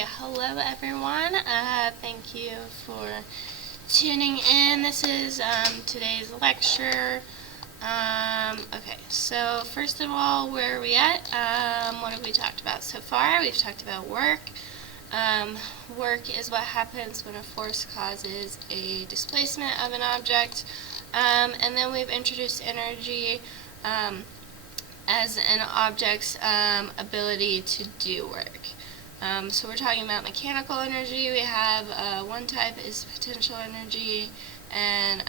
Okay, hello everyone. Thank you for tuning in. This is today's lecture. Okay, so first of all, where are we at? What have we talked about so far? We've talked about work. Work is what happens when a force causes a displacement of an object. And then we've introduced energy as an object's ability to do work. So we're talking about mechanical energy. We have one type is potential energy, and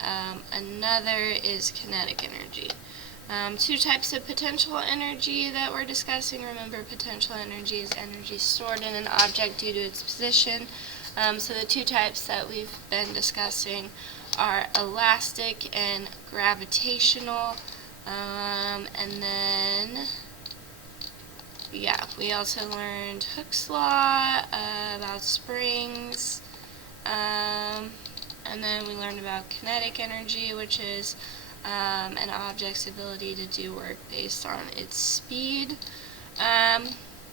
another is kinetic energy. Two types of potential energy that we're discussing. Remember, potential energy is energy stored in an object due to its position. So the two types that we've been discussing are elastic and gravitational. And then, we also learned Hooke's law about springs, and then we learned about kinetic energy, which is an object's ability to do work based on its speed.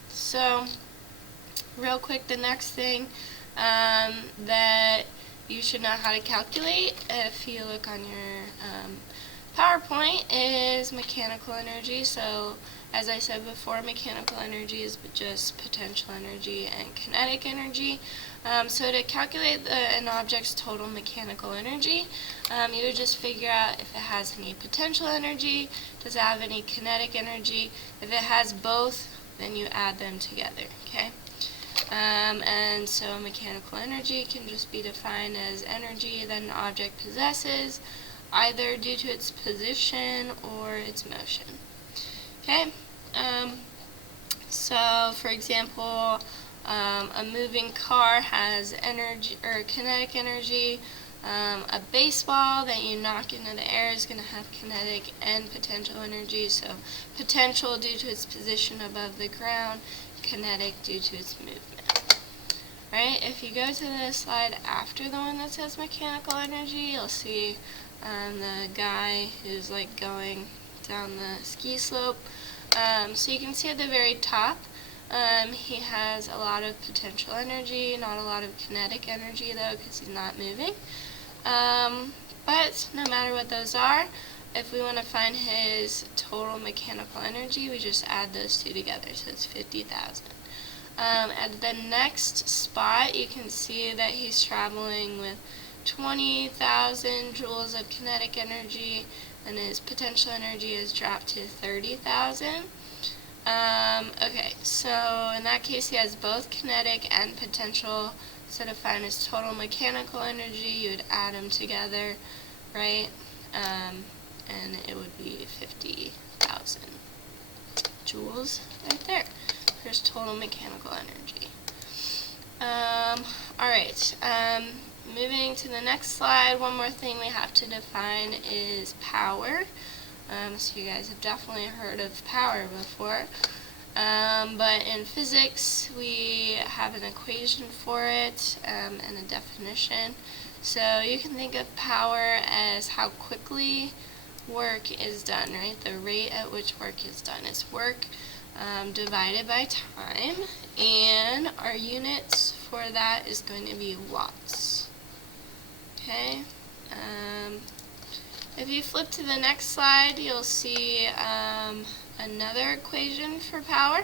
So, real quick, the next thing that you should know how to calculate if you look on your PowerPoint is mechanical energy. So as I said before, mechanical energy is just potential energy and kinetic energy. So to calculate an object's total mechanical energy, you would just figure out if it has any potential energy, does it have any kinetic energy. If it has both, then you add them together, okay? And so mechanical energy can just be defined as energy that an object possesses, either due to its position or its motion. Okay, so for example, a moving car has energy or kinetic energy. A baseball that you knock into the air is going to have kinetic and potential energy. So potential due to its position above the ground, kinetic due to its movement. Right? If you go to the slide after the one that says mechanical energy, you'll see the guy who's like going down the ski slope. So you can see at the very top, he has a lot of potential energy, not a lot of kinetic energy though, because he's not moving. But no matter what those are, if we want to find his total mechanical energy, we just add those two together, so it's 50,000. At the next spot, you can see that he's traveling with 20,000 joules of kinetic energy, and his potential energy is dropped to 30,000. Okay, so in that case, he has both kinetic and potential. So to find his total mechanical energy, you would add them together, right? And it would be 50,000 joules right there. Here's total mechanical energy. Alright, moving to the next slide, one more thing we have to define is power. So you guys have definitely heard of power before. But in physics, we have an equation for it and a definition. So you can think of power as how quickly work is done, right? The rate at which work is done. It's work divided by time, and our units for that is going to be watts. Okay. If you flip to the next slide, you'll see another equation for power.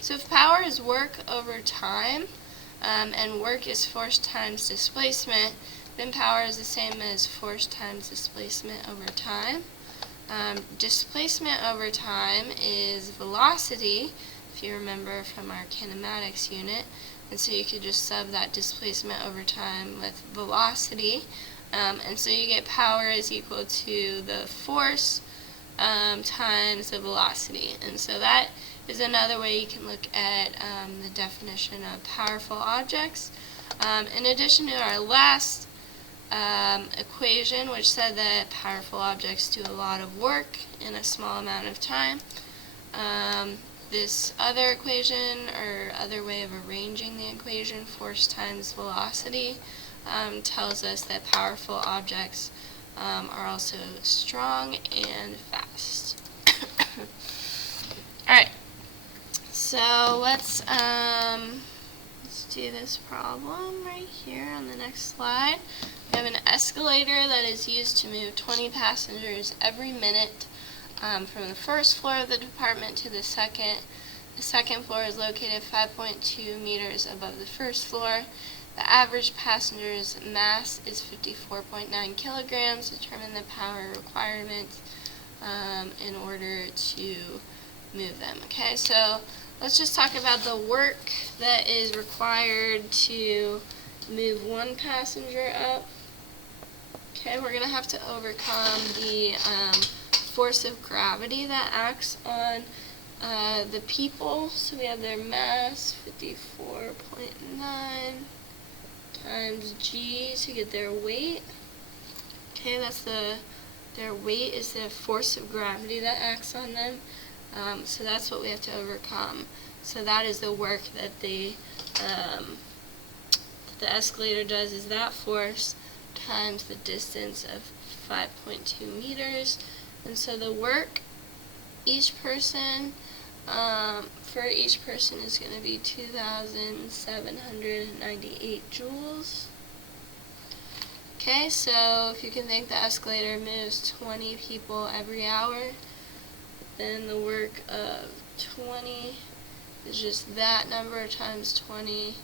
So if power is work over time, and work is force times displacement, then power is the same as force times displacement over time. Displacement over time is velocity, if you remember from our kinematics unit, and so you could just sub that displacement over time with velocity, and so you get power is equal to the force times the velocity. And so that is another way you can look at the definition of powerful objects. In addition to our last equation, which said that powerful objects do a lot of work in a small amount of time, this other equation, or other way of arranging the equation, force times velocity, tells us that powerful objects are also strong and fast. Alright, so let's do this problem right here on the next slide. We have an escalator that is used to move 20 passengers every minute from the first floor of the department to the second. The second floor is located 5.2 meters above the first floor. The average passenger's mass is 54.9 kilograms. Determine the power requirements in order to move them. Okay, so let's just talk about the work that is required to move one passenger up. Okay, we're going to have to overcome the force of gravity that acts on the people. So we have their mass, 54.9 times g to get their weight. Okay, that's their weight is the force of gravity that acts on them. So that's what we have to overcome. So that is the work that the escalator does, is that force times the distance of 5.2 meters. And so the work for each person is going to be 2,798 joules. Okay, so if you can think the escalator moves 20 people every hour, then the work of 20 is just that number times 20.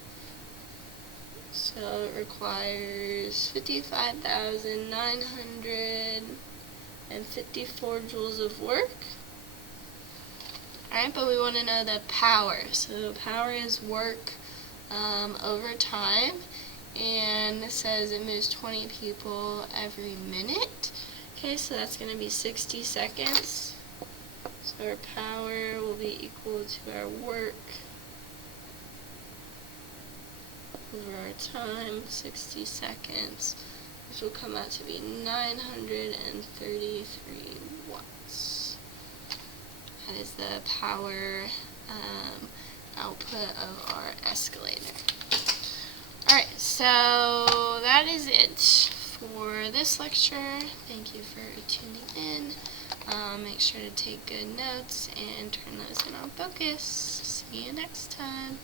So it requires 55,954 joules of work. Alright, but we want to know the power. So power is work over time, and it says it moves 20 people every minute. Okay, so that's going to be 60 seconds. So our power will be equal to our work over our time, 60 seconds, which will come out to be 933 watts. That is the power output of our escalator. Alright, so that is it for this lecture. Thank you for tuning in. Make sure to take good notes and turn those in on focus. See you next time.